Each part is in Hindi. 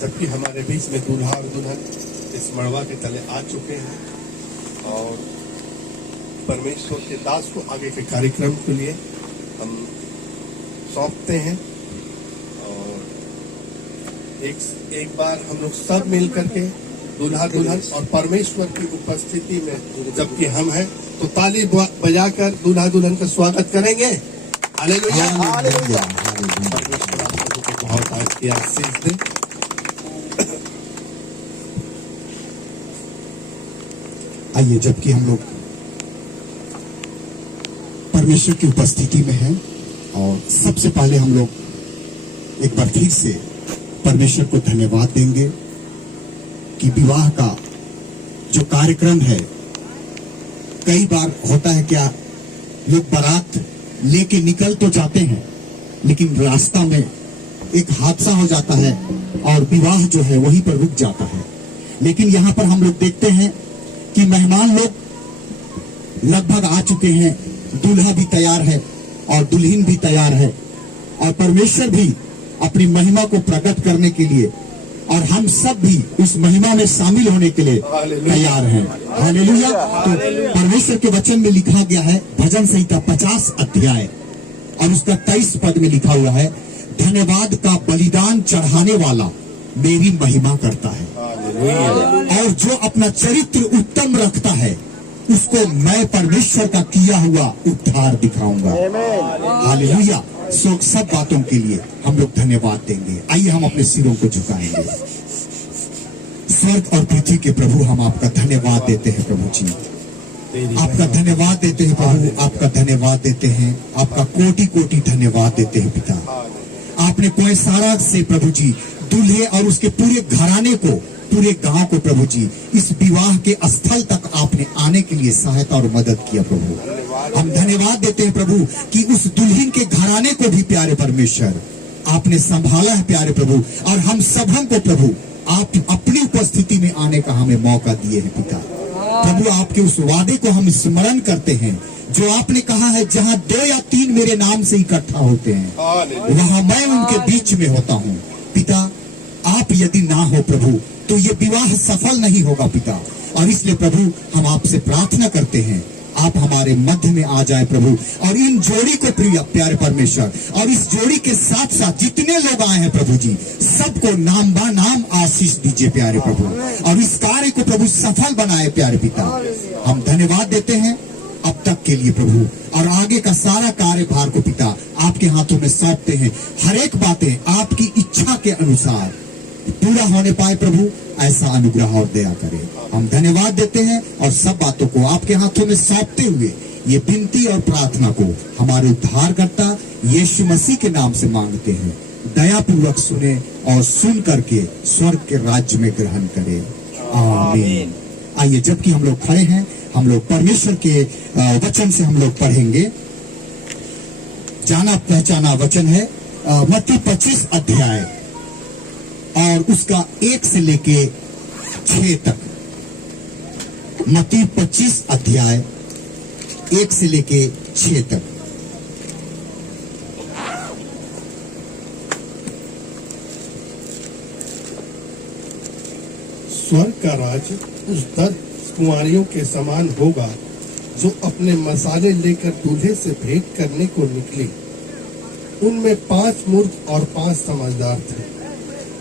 जबकि हमारे बीच में दूल्हा और दुल्हन इस मड़वा के तले आ चुके हैं और परमेश्वर के दास को आगे के कार्यक्रम के लिए हम सौंपते हैं। और एक बार हम लोग सब मिल करके दूल्हा दुल्हन और परमेश्वर की उपस्थिति में जबकि हम हैं तो ताली बजाकर दूल्हा दुल्हन का स्वागत करेंगे। Hallelujah, hallelujah. परमेश्वर आप लोगों को बहुत आशीष दे। आइए, जबकि हम लोग परमेश्वर की उपस्थिति में हैं और सबसे पहले हम लोग एक बार फिर से परमेश्वर को धन्यवाद देंगे कि विवाह का जो कार्यक्रम है, कई बार होता है क्या, लोग बारात लेके निकल तो जाते हैं लेकिन रास्ता में एक हादसा हो जाता है और विवाह जो है वहीं पर रुक जाता है। लेकिन यहाँ पर हम लोग देखते हैं कि मेहमान लोग लगभग आ चुके हैं, दूल्हा भी तैयार है और दुल्हन भी तैयार है और परमेश्वर भी अपनी महिमा को प्रकट करने के लिए और हम सब भी उस महिमा में शामिल होने के लिए तैयार हैं। हालेलुया। तो परमेश्वर के वचन में लिखा गया है, भजन संहिता 50 अध्याय और उसका 23 पद में लिखा हुआ है, धन्यवाद का बलिदान चढ़ाने वाला मेरी महिमा करता है और जो अपना चरित्र उत्तम रखता है उसको मैं परमेश्वर का किया हुआ उद्धार दिखाऊंगा। हालेलुया। सब बातों के लिए हम लोग धन्यवाद देंगे। आइए हम अपने सिरों को झुकाएंगे। स्वर्ग और पृथ्वी के प्रभु, हम आपका धन्यवाद देते हैं प्रभु जी, आपका धन्यवाद देते हैं प्रभु, आपका धन्यवाद देते हैं, आपका कोटि कोटि धन्यवाद देते हैं पिता। आपने कोई सारा से प्रभु जी दूल्हे और उसके पूरे घराने को, पूरे गांव को प्रभु जी इस विवाह के स्थल तक आपने आने के लिए सहायता और मदद किया प्रभु। हम धन्यवाद देते हैं प्रभु कि उस दुल्हन के घराने को भी प्यारे परमेश्वर आपने संभाला है प्यारे प्रभु, और हम सबों को प्रभु आप अपनी उपस्थिति में आने का हमें मौका दिए हैं पिता। प्रभु आपके उस वादे को हम स्मरण करते हैं जो आपने कहा है, जहाँ 2 या 3 मेरे नाम से इकट्ठा होते हैं वहाँ मैं उनके बीच में होता हूँ पिता। आप यदि ना हो प्रभु तो ये विवाह सफल नहीं होगा पिता, और इसलिए प्रभु हम आपसे प्रार्थना करते हैं आप हमारे मध्य में आ जाए प्रभु, और इन जोड़ी को प्यारे परमेश्वर और इस जोड़ी के साथ साथ जितने लोग आए हैं प्रभु जी सबको नाम बा नाम आशीष दीजिए प्यारे प्रभु, और इस कार्य को प्रभु सफल बनाए प्यारे पिता। हम धन्यवाद देते हैं अब तक के लिए प्रभु, और आगे का सारा कार्यभार को पिता आपके हाथों में सौंपते हैं। हर एक बातें आपकी इच्छा के अनुसार पूरा होने पाए प्रभु, ऐसा अनुग्रह और दया करें। हम धन्यवाद देते हैं और सब बातों को आपके हाथों में सौंपते हुए ये विनती और प्रार्थना को हमारे उद्धारकर्ता यीशु मसीह के नाम से मांगते हैं। दया पूर्वक सुने और सुन करके स्वर्ग के राज्य में ग्रहण करें। आमीन। आइए, जबकि हम लोग खड़े हैं, हम लोग परमेश्वर के वचन से हम लोग पढ़ेंगे। जाना पहचाना वचन है मत्ती 25 अध्याय और उसका 1 से लेके 6 तक। मत्ती 25 अध्याय 1 से लेके 6 तक। स्वर्ग का राज्य उस 10 कुंवारियों के समान होगा जो अपने मसाले लेकर दूल्हे से भेंट करने को निकली। उनमें 5 मूर्ख और 5 समझदार थे।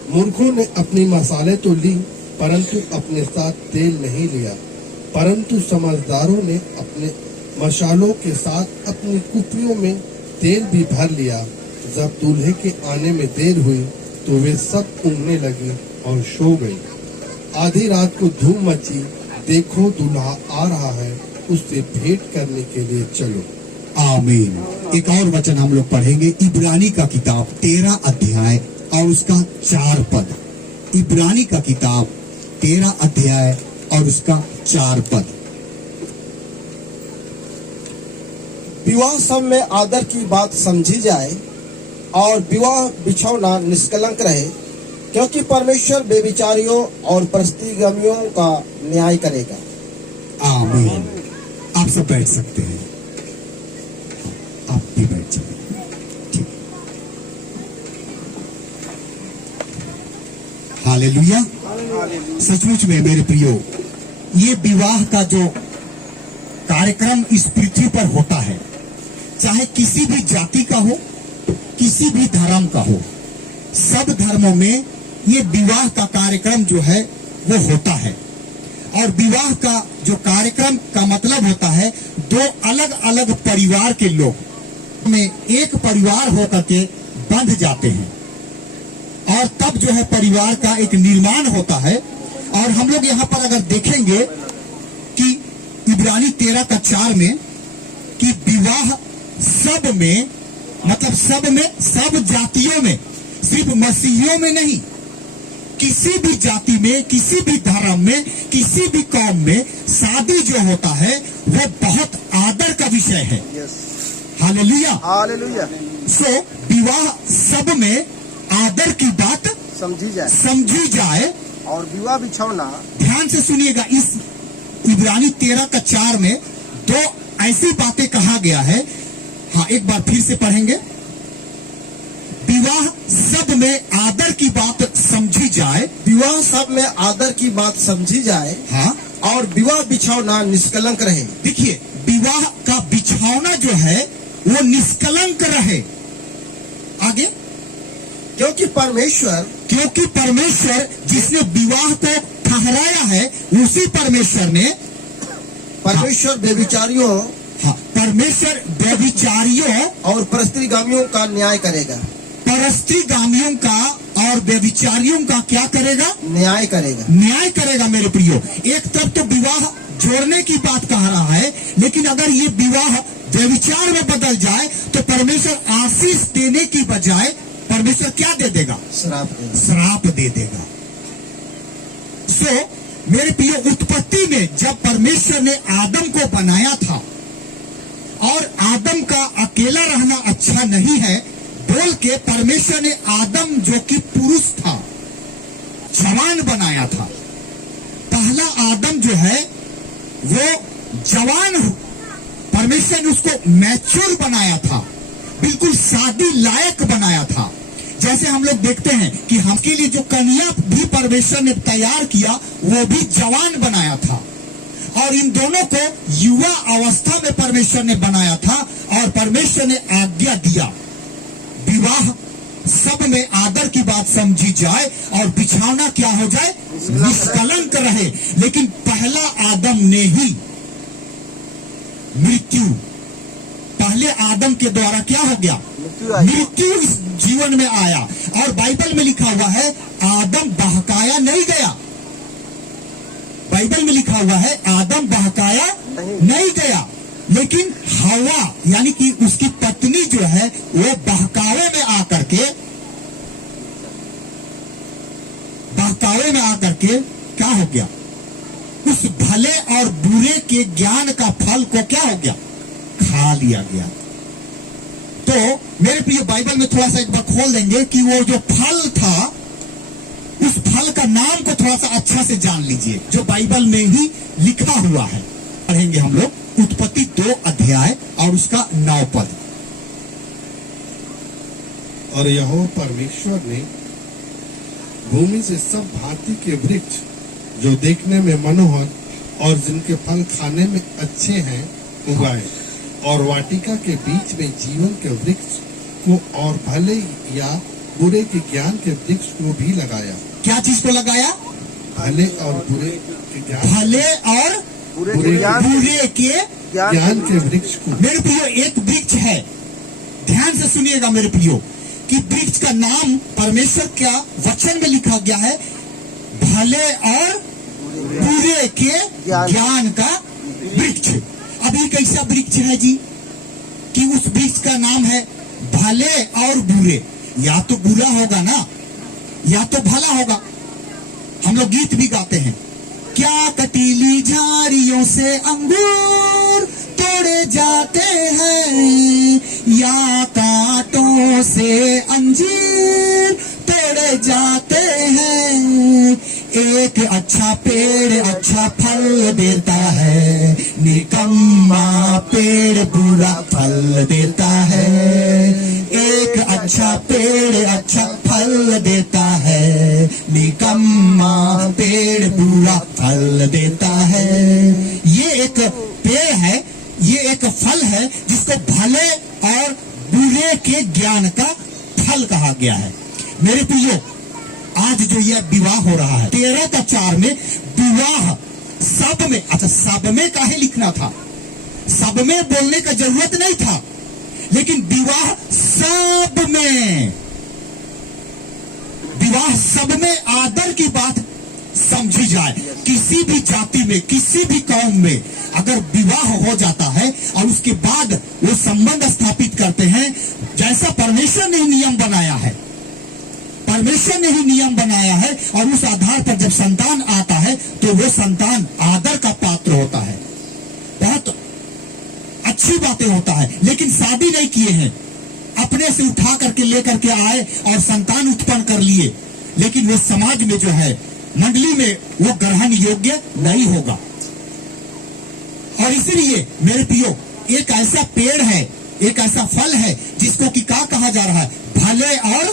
मूर्खों ने अपनी मसाले तो ली, परंतु अपने साथ तेल नहीं लिया। परंतु समझदारों ने अपने मशालों के साथ अपनी कुपियों में तेल भी भर लिया। जब दूल्हे के आने में देर हुई तो वे सब ऊँघने लगी और सो गई। आधी रात को धूम मची, देखो दूल्हा आ रहा है, उससे भेंट करने के लिए चलो। आमीन। एक और वचन हम लोग पढ़ेंगे, इब्रानी का किताब 13 अध्याय और उसका 4 पद। इब्रानी का किताब 13 अध्याय और उसका 4 पद। विवाह सब में आदर की बात समझी जाए और विवाह बिछौना निष्कलंक रहे, क्योंकि परमेश्वर बेविचारियों और परस्त्रीगामियों का न्याय करेगा। आमीन। आप सब बैठ सकते हैं, आप भी बैठ जाइए। ठीक। हालेलुया। सचमुच में मेरे प्रियो, ये विवाह का जो कार्यक्रम इस पृथ्वी पर होता है, चाहे किसी भी जाति का हो, किसी भी धर्म का हो, सब धर्मों में ये विवाह का कार्यक्रम जो है वो होता है। और विवाह का जो कार्यक्रम का मतलब होता है, दो अलग अलग परिवार के लोग में एक परिवार होकर के बंध जाते हैं और तब जो है परिवार का एक निर्माण होता है। और हम लोग यहाँ पर अगर देखेंगे कि इब्रानी 13 का 4 में कि विवाह सब में, मतलब सब में, सब जातियों में, सिर्फ मसीहियों में नहीं, किसी भी जाति में, किसी भी धर्म में, किसी भी कौम में शादी जो होता है वो बहुत आदर का विषय है। हालेलुया। हालेलुया। सो विवाह सब में आदर की बात समझी जाए और विवाह बिछौना, ध्यान से सुनिएगा, इस इब्रानी 13 का 4 में 2 ऐसी बातें कहा गया है। हाँ, एक बार फिर से पढ़ेंगे। विवाह सब में आदर की बात समझी जाए, विवाह सब में आदर की बात समझी जाए, हाँ, और विवाह बिछौना निष्कलंक रहे। देखिए, विवाह का बिछौना जो है वो निष्कलंक रहे। आगे, क्योंकि परमेश्वर जिसने विवाह को ठहराया है, उसी परमेश्वर ने, परमेश्वर बेविचारियों, हाँ, परमेश्वर बेविचारियों और परस्त्रीगामियों का न्याय करेगा। परस्त्रीगामियों का और बेविचारियों का क्या करेगा? न्याय करेगा। न्याय करेगा। मेरे प्रियो, एक तरफ तो विवाह जोड़ने की बात कह रहा है, लेकिन अगर ये विवाह व्यभिचार में बदल जाए तो परमेश्वर आशीष देने की बजाय परमेश्वर क्या दे देगा? श्राप दे देगा। सो मेरे प्रियो, उत्पत्ति में जब परमेश्वर ने आदम को बनाया था और आदम का अकेला रहना अच्छा नहीं है बोल के परमेश्वर ने आदम जो कि पुरुष था, जवान बनाया था। पहला आदम जो है वो जवान, परमेश्वर ने उसको मैच्योर बनाया था, बिल्कुल शादी लायक बनाया था। जैसे हम लोग देखते हैं कि हमके लिए जो कन्या भी परमेश्वर ने तैयार किया वो भी जवान बनाया था, और इन दोनों को युवा अवस्था में परमेश्वर ने बनाया था। और परमेश्वर ने आज्ञा दिया विवाह सब में आदर की बात समझी जाए और बिछौना क्या हो जाए? निष्कलंक रहे। लेकिन पहला आदम ने ही मृत्यु, पहले आदम के द्वारा क्या हो गया? मृत्यु इस जीवन में आया। और बाइबल में लिखा हुआ है आदम बहकाया नहीं गया। बाइबल में लिखा हुआ है आदम बहकाया नहीं गया, लेकिन हवा यानी कि उसकी पत्नी जो है वो बहकावे में आकर के क्या हो गया? उस भले और बुरे के ज्ञान का फल को क्या हो गया? खा लिया गया। तो मेरे प्रिय, बाइबल में थोड़ा सा एक बार खोल देंगे कि वो जो फल था, उस फल का नाम को थोड़ा सा अच्छा से जान लीजिए, जो बाइबल में ही लिखा हुआ है। पढ़ेंगे हम लोग उत्पत्ति 2 अध्याय और उसका 9 पद। और यहोवा परमेश्वर ने भूमि से सब भांति के वृक्ष जो देखने में मनोहर और जिनके फल खाने में अच्छे हैं उगाए, और वाटिका के बीच में जीवन के वृक्ष को और भले या बुरे के ज्ञान के वृक्ष को भी लगाया। क्या चीज को लगाया? भले और बुरे के ज्ञान, भले और बुरे के ज्ञान के वृक्ष को। मेरे प्रियो, एक वृक्ष है, ध्यान से सुनिएगा मेरे प्रियो, कि वृक्ष का नाम परमेश्वर का वचन में लिखा गया है, भले और बुरे के ज्ञान का वृक्ष। अब ये कैसा वृक्ष है जी कि उस वृक्ष का नाम है भले और बुरे? या तो बुरा होगा ना, या तो भला होगा। हम लोग गीत भी गाते हैं, क्या कटीली झाड़ियों से अंगूर तोड़े जाते हैं, या कांटों से अंजीर तोड़े जाते हैं। एक अच्छा पेड़ अच्छा फल देता है, निकम्मा पेड़ बुरा फल देता है। एक अच्छा पेड़ अच्छा फल देता है, निकम्मा पेड़ बुरा फल देता है। ये एक पेड़ है, ये एक फल है जिसको भले और बुरे के ज्ञान का फल कहा गया है। मेरे प्रियो, आज जो यह विवाह हो रहा है 13:4 में विवाह सब में, अच्छा सब में काहे लिखना था? सब में बोलने का जरूरत नहीं था, लेकिन विवाह सब में, विवाह सब में आदर की बात समझी जाए। किसी भी जाति में, किसी भी कौम में अगर विवाह हो जाता है और उसके बाद वो संबंध स्थापित करते हैं, जैसा परमेश्वर ने नियम बनाया है, परमेश्वर ने ही नियम बनाया है, और उस आधार पर जब संतान आता है तो वो संतान आदर का पात्र होता है, बहुत अच्छी बातें होता है। लेकिन शादी नहीं किए हैं, अपने से उठा करके लेकर के आए और संतान उत्पन्न कर लिए, लेकिन वो समाज में जो है, मंडली में वो ग्रहण योग्य नहीं होगा। और इसलिए मेरे प्रियो, एक ऐसा पेड़ है, एक ऐसा फल है जिसको कि क्या कहा जा रहा है? भले और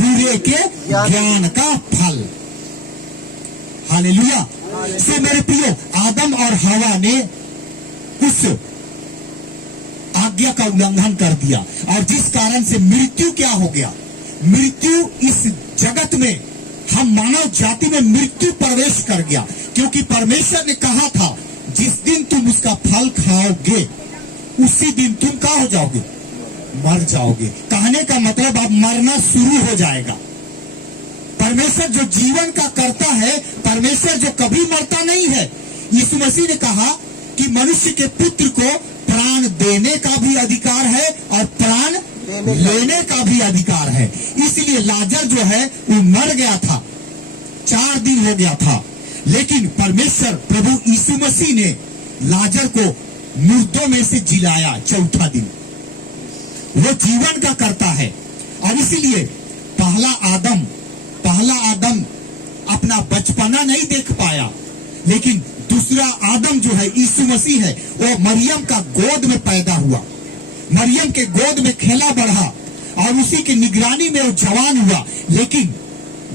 बुरे के ज्ञान का फल। हालेलुया। से मेरे प्रियो, आदम और हवा ने उस आज्ञा का उल्लंघन कर दिया, और जिस कारण से मृत्यु क्या हो गया? मृत्यु इस जगत में, हम मानव जाति में मृत्यु प्रवेश कर गया, क्योंकि परमेश्वर ने कहा था जिस दिन तुम उसका फल खाओगे उसी दिन तुम क्या हो जाओगे? मर जाओगे। कहने का मतलब अब मरना शुरू हो जाएगा। परमेश्वर जो जीवन का करता है, परमेश्वर जो कभी मरता नहीं है। यीशु मसीह ने कहा कि मनुष्य के पुत्र को प्राण देने का भी अधिकार है और प्राण लेने का भी अधिकार है। इसलिए लाजर जो है वो मर गया था, 4 दिन हो गया था, लेकिन परमेश्वर प्रभु यीशु मसीह ने लाजर को मुर्दों में से जिलाया 4था दिन। वो जीवन का करता है, और इसीलिए पहला आदम अपना बचपना नहीं देख पाया, लेकिन दूसरा आदम जो है यीशु मसीह है, वो मरियम का गोद में पैदा हुआ, मरियम के गोद में खेला बढ़ा, और उसी की निगरानी में वो जवान हुआ। लेकिन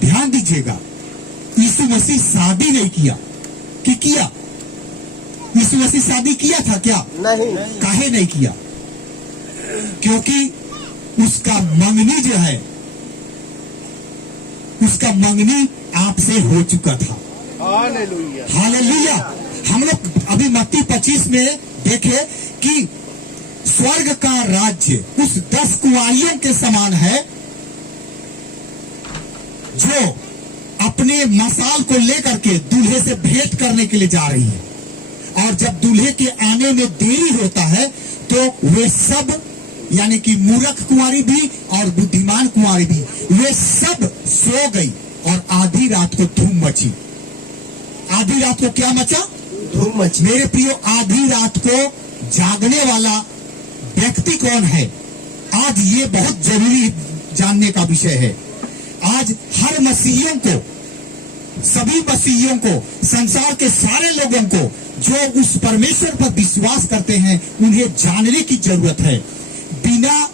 ध्यान दीजिएगा, यीशु मसीह शादी नहीं किया कि किया? यीशु मसीह शादी किया था क्या? नहीं। काहे नहीं किया? क्योंकि उसका मंगनी जो है, उसका मंगनी आपसे हो चुका था। हालेलुया। हालेलुया। हम लोग अभी मत्ती 25 में देखे कि स्वर्ग का राज्य उस 10 कुंवारियों के समान है जो अपने मसाल को लेकर के दूल्हे से भेंट करने के लिए जा रही है, और जब दूल्हे के आने में देरी होता है तो वे सब, यानी कि मूर्ख कुंवारी भी और बुद्धिमान कुंवारी भी, वे सब सो गई, और आधी रात को धूम मची। आधी रात को क्या मचा? धूम मची। मेरे प्रियो, आधी रात को जागने वाला व्यक्ति कौन है? आज ये बहुत जरूरी जानने का विषय है। आज हर मसीहियों को, सभी मसीहियों को, संसार के सारे लोगों को जो उस परमेश्वर पर विश्वास करते हैं, उन्हें जानने की जरूरत है। बिना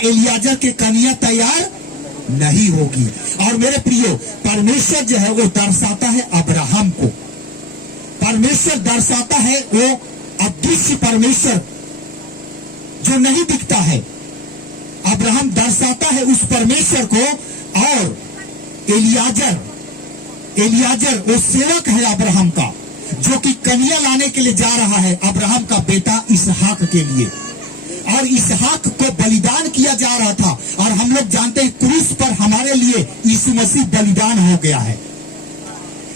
एलियाजर के कन्या तैयार नहीं होगी। और मेरे प्रियो, परमेश्वर जो है वो दर्शाता है अब्राहम को, परमेश्वर दर्शाता है वो अदृश्य परमेश्वर जो नहीं दिखता है, अब्राहम दर्शाता है उस परमेश्वर को, और एलियाजर वो सेवक है अब्राहम का, जो कि कन्या लाने के लिए जा रहा है अब्राहम का बेटा इसहाक के लिए, और इसहाक को बलिदान किया जा रहा था। और हम लोग जानते हैं क्रूस पर हमारे लिए यीशु मसीह बलिदान हो गया है।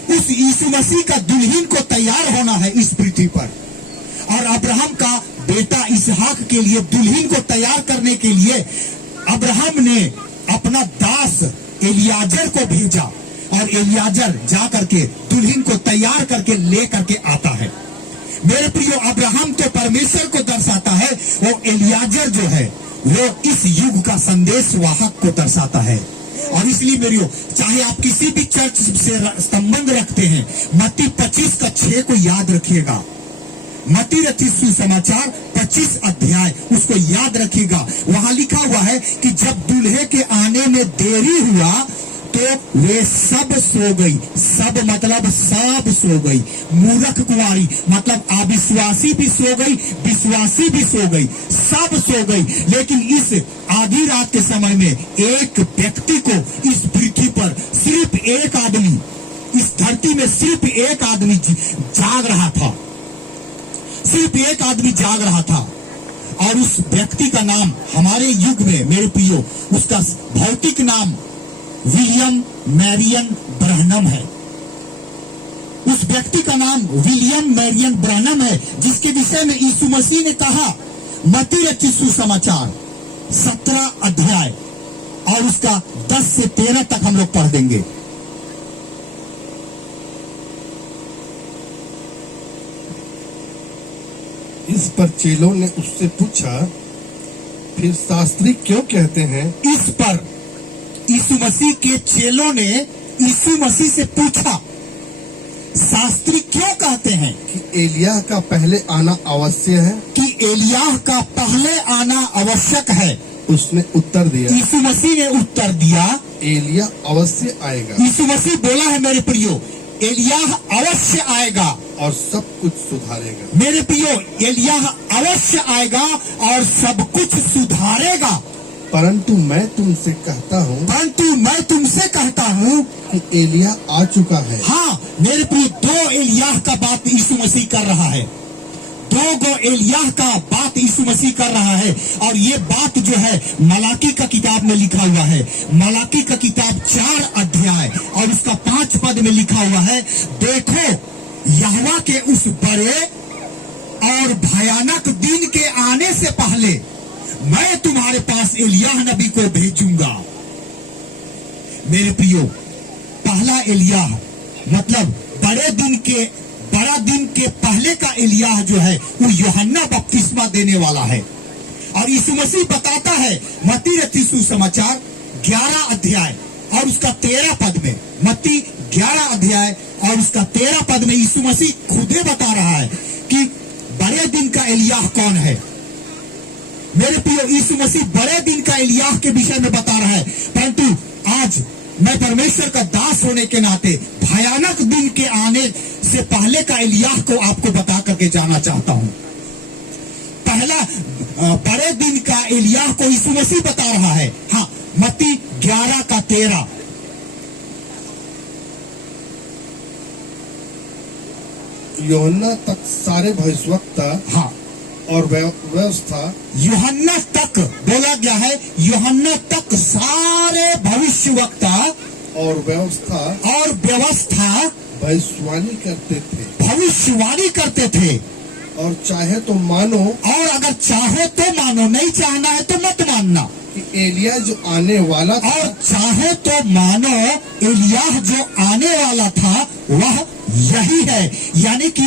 उस यीशु मसीह का दुल्हन को तैयार होना है इस पृथ्वी पर, और अब्राहम का बेटा इसहाक के लिए दुल्हन को तैयार करने के लिए अब्राहम ने अपना दास एलियाजर को भेजा, और एलियाजर जा करके दुल्हन को तैयार करके ले करके आता है। मेरे प्रियो, अब्राहम तो परमेश्वर को दर्शाता है, वो एलियाजर जो है वो इस युग का संदेश वाहक को दर्शाता है। और इसलिए मेरियो, चाहे आप किसी भी चर्च से संबंध रखते हैं, मत्ती 25:6 को याद रखिएगा। मत्ती रचित सुसमाचार 25 अध्याय, उसको याद रखिएगा। वहां लिखा हुआ है कि जब दूल्हे के आने में देरी हुआ तो वे सब सो गई। सब मतलब सब सो गई। मूर्ख कुंवारी मतलब अविश्वासी भी सो गई, विश्वासी भी सो गई, सब सो गई। लेकिन इस आधी रात के समय में एक व्यक्ति को इस पृथ्वी पर सिर्फ एक आदमी, इस धरती में सिर्फ एक आदमी जाग रहा था, सिर्फ एक आदमी जाग रहा था। और उस व्यक्ति का नाम हमारे युग में मेरे प्रियो, उसका भौतिक नाम विलियम मैरियन ब्रैनम है। उस व्यक्ति का नाम विलियम मैरियन ब्रैनम है, जिसके विषय में यीशु मसीह ने कहा मत्ती रचित सुसमाचार 17 अध्याय और उसका 10 से 13 तक हम लोग पढ़ देंगे। इस पर चेलों ने उससे पूछा, फिर शास्त्री क्यों कहते हैं? इस पर यीशु मसीह के चेलों ने यीशु मसीह से पूछा, शास्त्री क्यों कहते हैं कि एलिय्याह का पहले आना आवश्यक है? कि एलिय्याह का पहले आना आवश्यक है। उसने उत्तर दिया, यीशु मसीह ने उत्तर दिया, एलिय्याह अवश्य आएगा। यीशु मसीह बोला है मेरे प्रियो, एलिय्याह अवश्य आएगा और सब कुछ सुधारेगा। मेरे प्रियो, एलिय्याह अवश्य आएगा और सब कुछ सुधारेगा। परंतु मैं तुमसे कहता हूँ कि एलिय्याह आ चुका है। हाँ मेरे प्रियो, 2 एलिय्याह का बात यीशु मसीह कर रहा है। 2 एलिय्याह का बात यीशु मसीह कर रहा है। और ये बात जो है मलाकी का किताब में लिखा हुआ है। मलाकी का किताब 4 अध्याय और उसका 5 पद में लिखा हुआ है, देखो यहोवा के उस बड़े और भयानक दिन के आने से पहले मैं तुम्हारे पास एलिय्याह नबी को भेजूंगा। मेरे प्रियो, पहला एलिय्याह मतलब बड़ा दिन के पहले का एलिय्याह जो है वो यूहन्ना बपतिस्मा देने वाला है। और यीशु मसीह बताता है मत्ती रचित सुसमाचार 11 अध्याय और उसका 13 पद में, मत्ती 11 अध्याय और उसका 13 पद में यीशु मसीह खुदे बता रहा है कि बड़े दिन का एलिय्याह कौन है। मेरे प्रियो, यीशु मसीह बड़े दिन का एलिय्याह के विषय में बता रहा है। परंतु आज मैं परमेश्वर का दास होने के नाते भयानक दिन के आने से पहले का एलिय्याह को आपको बता करके जाना चाहता हूं। पहला बड़े दिन का एलिय्याह को यीशु मसीह बता रहा है। हाँ, मत्ती 11 का 13। यूहन्ना तक सारे भविष्यवक्ता हाँ और व्यवस्था, यूहन्ना तक बोला गया है, यूहन्ना तक सारे भविष्यवक्ता और व्यवस्था भविष्यवाणी करते थे। और चाहे तो मानो, और अगर चाहे तो मानो, नहीं चाहना है तो मत मानना कि एलिय्याह जो आने वाला था, और चाहे तो मानो एलिय्याह जो आने वाला था वह यही है। यानी कि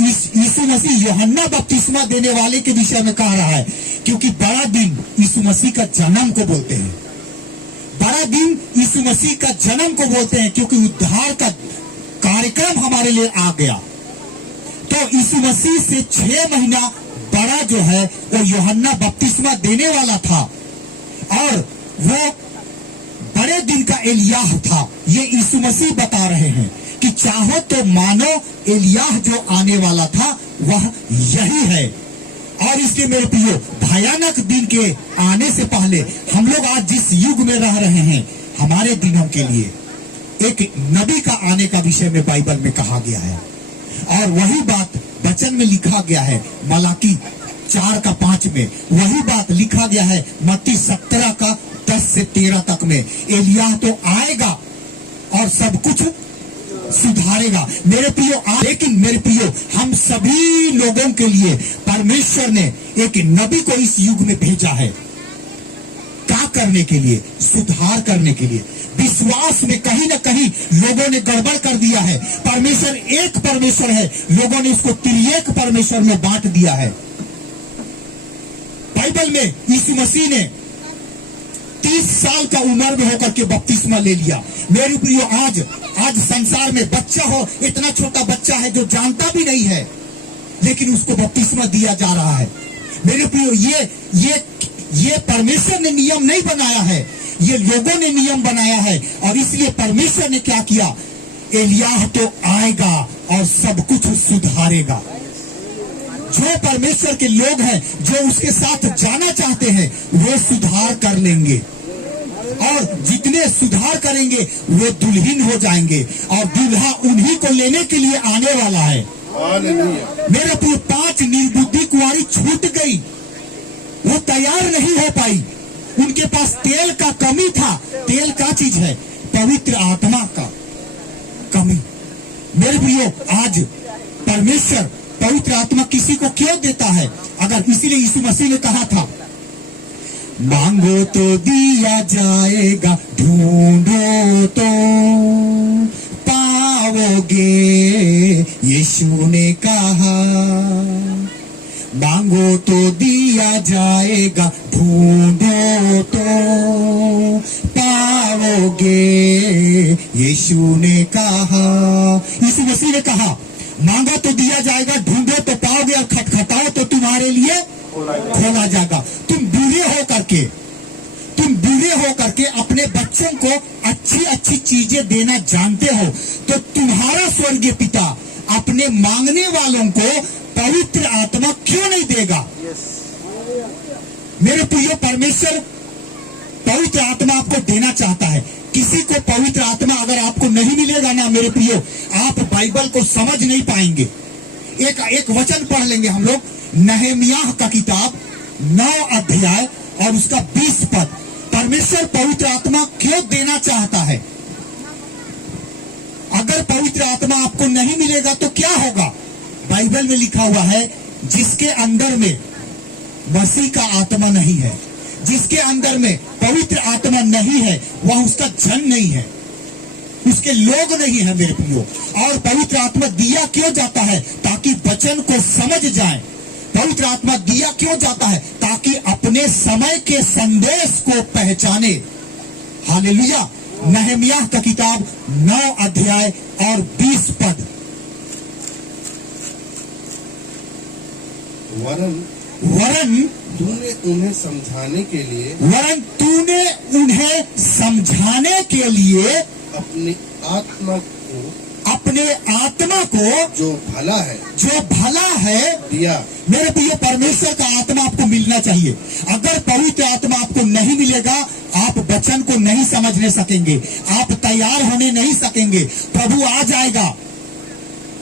यीशु मसीह यूहन्ना बपतिस्मा देने वाले के विषय में कह रहा है, क्योंकि बड़ा दिन यीशु मसीह का जन्म को बोलते हैं। बड़ा दिन यीशु मसीह का जन्म को बोलते हैं, क्योंकि उद्धार का कार्यक्रम हमारे लिए आ गया। तो यीशु मसीह से 6 महीना बड़ा जो है वो यूहन्ना बपतिस्मा देने वाला था, और वो बड़े दिन का एलिय्याह था। ये यीशु मसीह बता रहे हैं कि चाहो तो मानो एलिय्याह जो आने वाला था वह यही है। और इसलिए मेरे प्रियो, भयानक दिन के आने से पहले हम लोग आज जिस युग में रह रहे हैं, हमारे दिनों के लिए एक नबी का आने का विषय में बाइबल में कहा गया है। और वही बात वचन में लिखा गया है, मलाकी 4:5 में वही बात लिखा गया है। मत्ती 17:10 से 13 तक में एलिय्याह तो आएगा और सब कुछ सुधारेगा। मेरे प्रियो, लेकिन मेरे प्रियो, हम सभी लोगों के लिए परमेश्वर ने एक नबी को इस युग में भेजा है। क्या करने के लिए? सुधार करने के लिए। विश्वास में कहीं ना कहीं लोगों ने गड़बड़ कर दिया है। परमेश्वर एक परमेश्वर है, लोगों ने उसको त्रिएक परमेश्वर में बांट दिया है। बाइबल में यीशु मसीह ने 30 साल का उम्र में होकर के बपतिस्मा ले लिया। मेरे प्रियो, आज संसार में बच्चा हो, इतना छोटा बच्चा है जो जानता भी नहीं है, लेकिन उसको बपतिस्मा दिया जा रहा है। मेरे प्रियो, ये परमेश्वर ने नियम नहीं बनाया है, ये लोगों ने नियम बनाया है। और इसलिए परमेश्वर ने क्या किया? एलिय्याह तो आएगा और सब कुछ सुधारेगा। जो परमेश्वर के लोग हैं, जो उसके साथ जाना चाहते हैं, वो सुधार कर लेंगे। और जितने सुधार करेंगे वो दुल्हन हो जाएंगे, और दूल्हा उन्हीं को लेने के लिए आने वाला है। मेरे प्रिय, 5 निर्बुद्धि कुंवारी छूट गई, वो तैयार नहीं हो पाई। उनके पास तेल का कमी था। तेल का चीज है? पवित्र आत्मा का कमी। मेरे प्रियो, आज परमेश्वर पवित्र आत्मा किसी को क्यों देता है? अगर इसीलिए यीशु मसीह ने कहा था, मांगो तो दिया जाएगा, ढूंढो तो पाओगे। यीशु ने कहा, मांगो तो दिया जाएगा, ढूंढो तो पाओगे। यीशु ने कहा, यीशु मसीह ने कहा, मांगो तो दिया जाएगा, ढूंढो तो पाओगे, और खटखटाओ तो तुम्हारे लिए खोला जाएगा। तुम बूढ़े हो करके अपने बच्चों को अच्छी चीजें देना जानते हो, तो तुम्हारा स्वर्गीय पिता अपने मांगने वालों को पवित्र आत्मा क्यों नहीं देगा? मेरे प्रियो, परमेश्वर पवित्र आत्मा आपको देना चाहता है। किसी को पवित्र आत्मा अगर आपको नहीं मिलेगा ना, मेरे प्रियो, आप बाइबल को समझ नहीं पाएंगे। एक वचन पढ़ लेंगे हम लोग, नहम्याह का किताब 9 अध्याय और उसका 20 पद। परमेश्वर पवित्र आत्मा क्यों देना चाहता है? अगर पवित्र आत्मा आपको नहीं मिलेगा तो क्या होगा? बाइबल में लिखा हुआ है, जिसके अंदर में मसीह का आत्मा नहीं है, जिसके अंदर में पवित्र आत्मा नहीं है, वह उसका जन नहीं है, उसके लोग नहीं है। मेरे प्रियो, और पवित्र आत्मा दिया क्यों जाता है? ताकि वचन को समझ जाए। पवित्र आत्मा दिया क्यों जाता है? ताकि अपने समय के संदेश को पहचाने। हालेलुया। नहम्याह का किताब 9 अध्याय और 20 पद। वरन तूने उन्हें समझाने के लिए अपनी आत्मा को जो भला है दिया। मेरे प्रिय, परमेश्वर का आत्मा आपको मिलना चाहिए। अगर पवित्र आत्मा आपको नहीं मिलेगा, आप वचन को नहीं समझने सकेंगे, आप तैयार होने नहीं सकेंगे। प्रभु आ जाएगा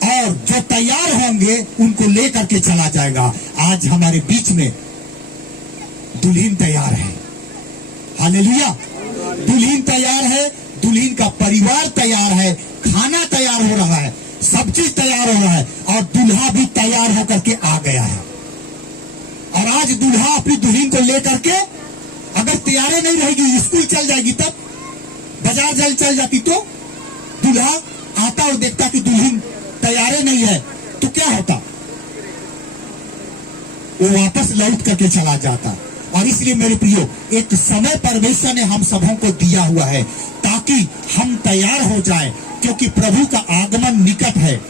और जो तैयार होंगे उनको लेकर के चला जाएगा। आज हमारे बीच में दुल्हन तैयार है। हालेलुया। दुल्हन तैयार है, दुल्हन का परिवार तैयार है, खाना तैयार हो रहा है, सब चीज तैयार हो रहा है, और दूल्हा भी तैयार होकर के आ गया है। और आज दूल्हा अपनी दुल्हन को लेकर के, अगर तैयार नहीं रहेगी, स्कूल चल जाएगी, तब बाजार चल जाती, तो दूल्हा आता और देखता कि दुल्हन तैयार नहीं है, तो क्या होता? वो वापस लौट करके चला जाता। और इसलिए मेरे प्रियो, एक समय परमेश्वर ने हम सबों को दिया हुआ है ताकि हम तैयार हो जाएं, क्योंकि प्रभु का आगमन निकट है।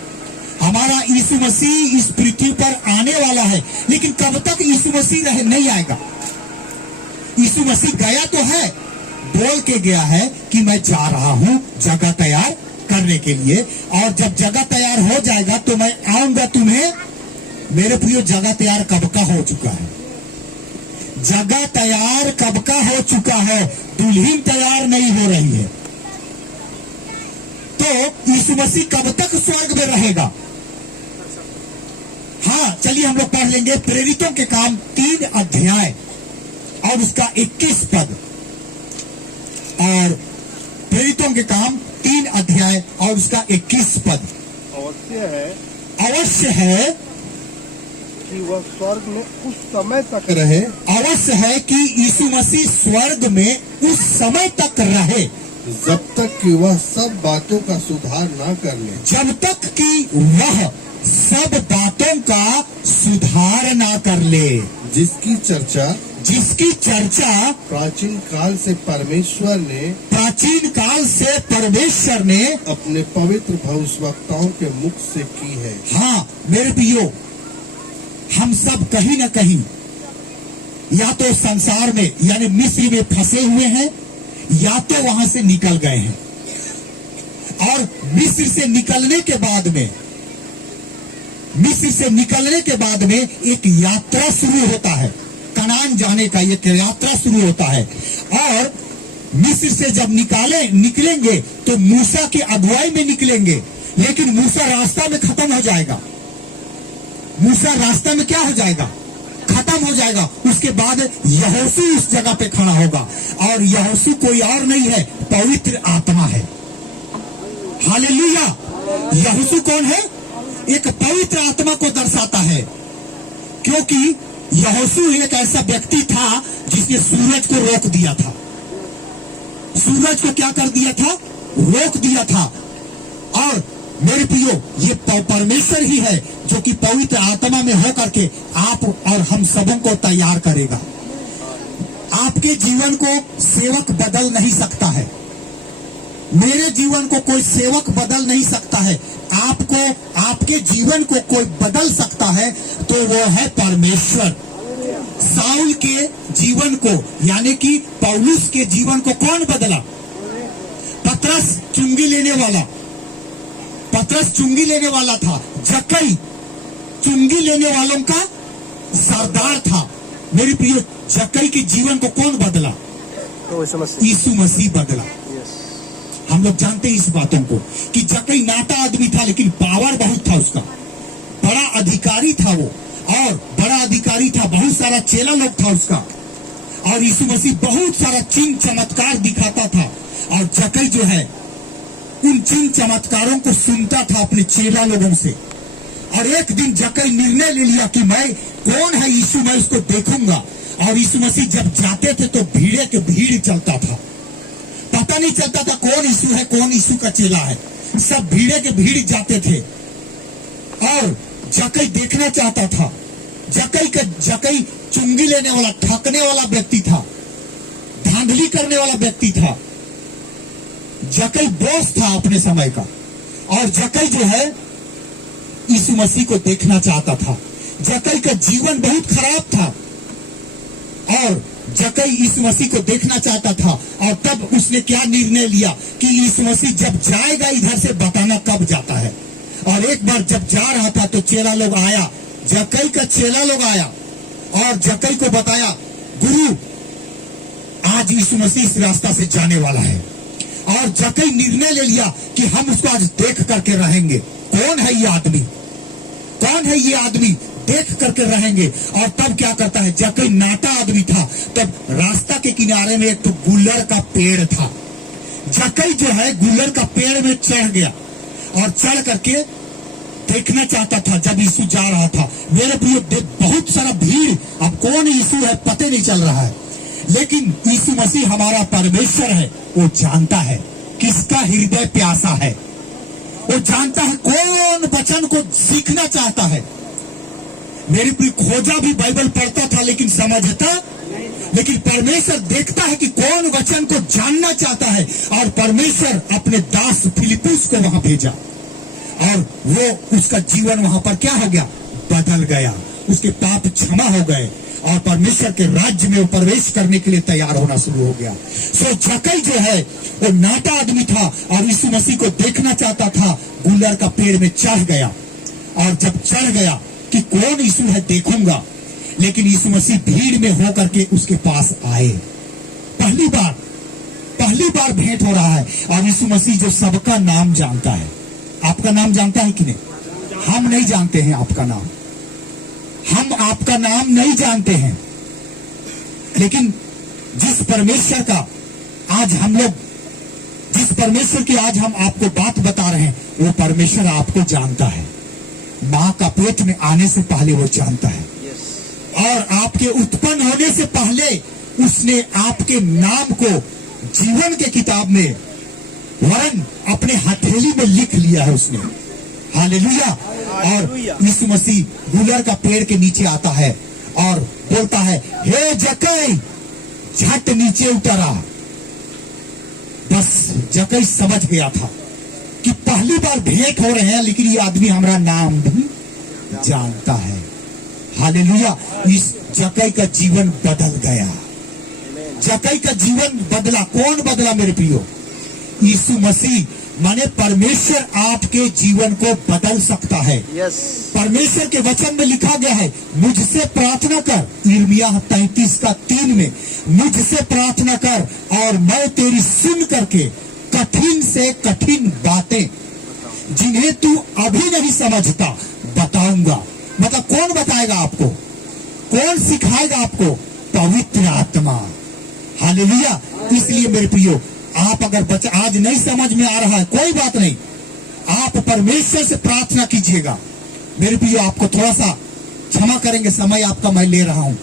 हमारा यीशु मसीह इस पृथ्वी पर आने वाला है, लेकिन कब तक यीशु मसीह नहीं आएगा? यीशु मसीह गया तो है, बोल के गया है कि मैं जा रहा हूं जगह तैयार करने के लिए, और जब जगह तैयार हो जाएगा तो मैं आऊंगा तुम्हें मेरे प्रियो जगह तैयार कब का हो चुका है, जगह तैयार कब का हो चुका है, दुल्हन तैयार नहीं हो रही है। तो यीशु मसीह कब तक स्वर्ग में रहेगा? हाँ, चलिए हम लोग पढ़ लेंगे प्रेरितों के काम 3 अध्याय और उसका 21 पद। और प्रेरितों के काम 3 अध्याय और उसका 21 पद। अवश्य है कि वह स्वर्ग में उस समय तक रहे, अवश्य है कि यीशु मसीह स्वर्ग में उस समय तक रहे जब तक कि वह सब बातों का सुधार ना कर ले, जब तक कि वह सब बातों का सुधार ना कर ले, जिसकी चर्चा प्राचीन काल से परमेश्वर ने अपने पवित्र भविष्यवक्ताओं के मुख से की है। हाँ मेरे प्रियो, हम सब कहीं न कहीं या तो संसार में यानी मिस्र में फंसे हुए हैं या तो वहां से निकल गए हैं। और मिस्र से निकलने के बाद में एक यात्रा शुरू होता है, कनान जाने का एक यात्रा शुरू होता है। और मिस्र से जब निकलेंगे तो मूसा की अगुवाई में निकलेंगे, लेकिन मूसा रास्ता में खत्म हो जाएगा। मूसा रास्ता में क्या हो जाएगा? खत्म हो जाएगा। उसके बाद यहोशू उस जगह पे खड़ा होगा, और यहोशू कोई और नहीं है, पवित्र आत्मा है। हालेलुया। यहोशू कौन है? एक पवित्र आत्मा को दर्शाता है, क्योंकि यहोशू एक ऐसा व्यक्ति था जिसने सूरज को रोक दिया था। सूरज को क्या कर दिया था? रोक दिया था। और मेरे प्रियो, ये परमेश्वर ही है जो कि पवित्र आत्मा में होकर के आप और हम सबों को तैयार करेगा। आपके जीवन को सेवक बदल नहीं सकता है, मेरे जीवन को कोई सेवक बदल नहीं सकता है। आपको, आपके जीवन को कोई बदल सकता है तो वो है परमेश्वर। साउल के जीवन को यानी कि पौलुस के जीवन को कौन बदला? पतरस चुंगी लेने वाला था। जक्कई चुंगी लेने वालों का सरदार था। मेरे प्रियो, जक्कई के जीवन को कौन बदला? यीशु मसीह बदला। हम लोग जानते हैं इस बातों को कि जक्कई नाटा आदमी था, लेकिन पावर बहुत था उसका, बड़ा अधिकारी था वो, और बड़ा अधिकारी था, बहुत सारा चेला लोग था उसका। और यीशु मसीह बहुत सारा चिन्ह चमत्कार दिखाता था, और जक्कई जो है उन चिन्ह चमत्कारों को सुनता था अपने चेला लोगों से। और एक दिन जक्कई निर्णय ले लिया कि मैं, कौन है यीशु, मैं उसको देखूंगा। और यीशु मसीह जब जाते थे तो भीड़ के भीड़ चलता था, पता नहीं चलता था कौन यीशु है, कौन यीशु का चेला है। सब भीड़ के भीड़ जाते थे, और जक्कई देखना चाहता था। जक्कई चुंगी लेने वाला, ठगने वाला व्यक्ति था, धांधली करने वाला व्यक्ति था। जक्कई बॉस था अपने समय का, और जक्कई जो है यीशु मसीह को देखना चाहता था। जक्कई का जीवन बहुत खराब था, और जक्कई यीशु मसीह को देखना चाहता था। और तब उसने क्या निर्णय लिया कि यीशु मसीह जब जाएगा इधर से बताना कब जाता है। और एक बार जब जा रहा था तो चेला लोग आया, जक्कई का चेला लोग आया और जक्कई को बताया, गुरु आज यीशु मसीह इस रास्ता से जाने वाला है। और जक्कई निर्णय ले लिया कि हम उसको आज देख करके रहेंगे। कौन है ये आदमी, कौन है ये आदमी, देख करके रहेंगे। और तब क्या करता है, जक्कई नाटा आदमी था, तब रास्ता के किनारे में एक तो गुल्लर का पेड़ था। जक्कई जो है गुल्लर का पेड़ में चढ़ गया और चढ़ करके देखना चाहता था जब यीशु जा रहा था। मेरे प्रियो, बहुत सारा भीड़, अब कौन यीशु है पता नहीं चल रहा है, लेकिन यीशु मसीह हमारा परमेश्वर है। वो जानता है किसका हृदय प्यासा है, वो जानता है कौन वचन को सीखना चाहता है। मेरी प्रिय, खोजा भी बाइबल पढ़ता था लेकिन समझता, लेकिन परमेश्वर देखता है कि कौन वचन को जानना चाहता है। और परमेश्वर अपने दास फिलिप्पुस को वहां भेजा, और वो उसका जीवन वहां पर क्या हो गया, बदल गया। उसके पाप क्षमा हो गए और परमेश्वर के राज्य में वो प्रवेश करने के लिए तैयार होना शुरू हो गया। सो जक्कई जो है वो नाटा आदमी था और यीशु मसीह को देखना चाहता था। गुल्लर का पेड़ में चढ़ गया, और जब चढ़ गया कि कौन यीशु है देखूंगा, लेकिन यीशु मसीह भीड़ में होकर के उसके पास आए। पहली बार भेंट हो रहा है और यीशु मसीह जो सबका नाम जानता है। आपका नाम जानता है कि नहीं? हम नहीं जानते हैं आपका नाम, हम आपका नाम नहीं जानते हैं, लेकिन जिस परमेश्वर की आज हम आपको बात बता रहे हैं, वो परमेश्वर आपको जानता है। माँ का पेट में आने से पहले वो जानता है, और आपके उत्पन्न होने से पहले उसने आपके नाम को जीवन के किताब में वरन अपने हथेली में लिख लिया है उसने। हालेलुया। और यीशु मसीह गुलर का पेड़ के नीचे आता है और बोलता है, हे जक्कई, झट नीचे उतरा। बस जक्कई समझ गया था कि पहली बार भेंट हो रहे हैं, लेकिन ये आदमी हमारा नाम भी जानता है। हालेलुया। इस जक्कई का जीवन बदल गया। जक्कई का जीवन बदला। कौन बदला मेरे प्रियो? यीशु मसीह, माने परमेश्वर आपके जीवन को बदल सकता है। परमेश्वर के वचन में लिखा गया है, मुझसे प्रार्थना कर, यिर्मयाह 33:3 में, मुझसे प्रार्थना कर और मैं तेरी सुन करके कठिन से कठिन बातें जिन्हें तू अभी नहीं समझता बताऊंगा। मतलब कौन बताएगा आपको? कौन सिखाएगा आपको? पवित्र आत्मा। हालेलुया। इसलिए मेरे प्रियो, आप अगर आज नहीं समझ में आ रहा है, कोई बात नहीं, आप परमेश्वर से प्रार्थना कीजिएगा। मेरे प्रियो, आपको थोड़ा सा क्षमा करेंगे, समय आपका मैं ले रहा हूं।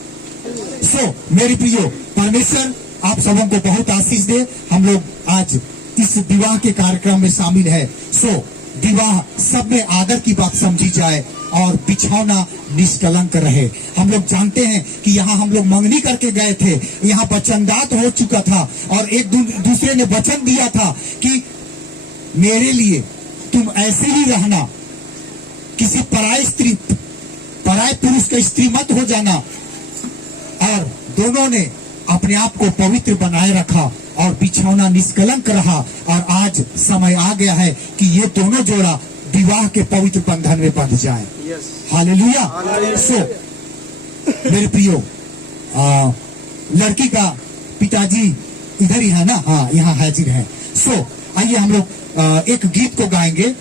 मेरे प्रियो, परमेश्वर आप सबों को बहुत आशीष दे। हम लोग आज इस विवाह के कार्यक्रम में शामिल है। विवाह सब में आदर की बात समझी जाए और बिछौना निष्कलंक रहे। हम लोग जानते हैं कि यहाँ हम लोग मंगनी करके गए थे, यहाँ वचनदात हो चुका था और एक दूसरे ने वचन दिया था कि मेरे लिए तुम ऐसे ही रहना, किसी पराय पुरुष का स्त्री मत हो जाना। और दोनों ने अपने आप को पवित्र बनाए रखा और बिछौना निष्कलंक रहा। और आज समय आ गया है कि ये दोनों जोड़ा विवाह के पवित्र बंधन में बंध जाए। हालेलुया। मेरे प्रियो, लड़की का पिताजी इधर ही है ना? हाँ, यहाँ हाजिर है। आइए हम लोग एक गीत को गाएंगे।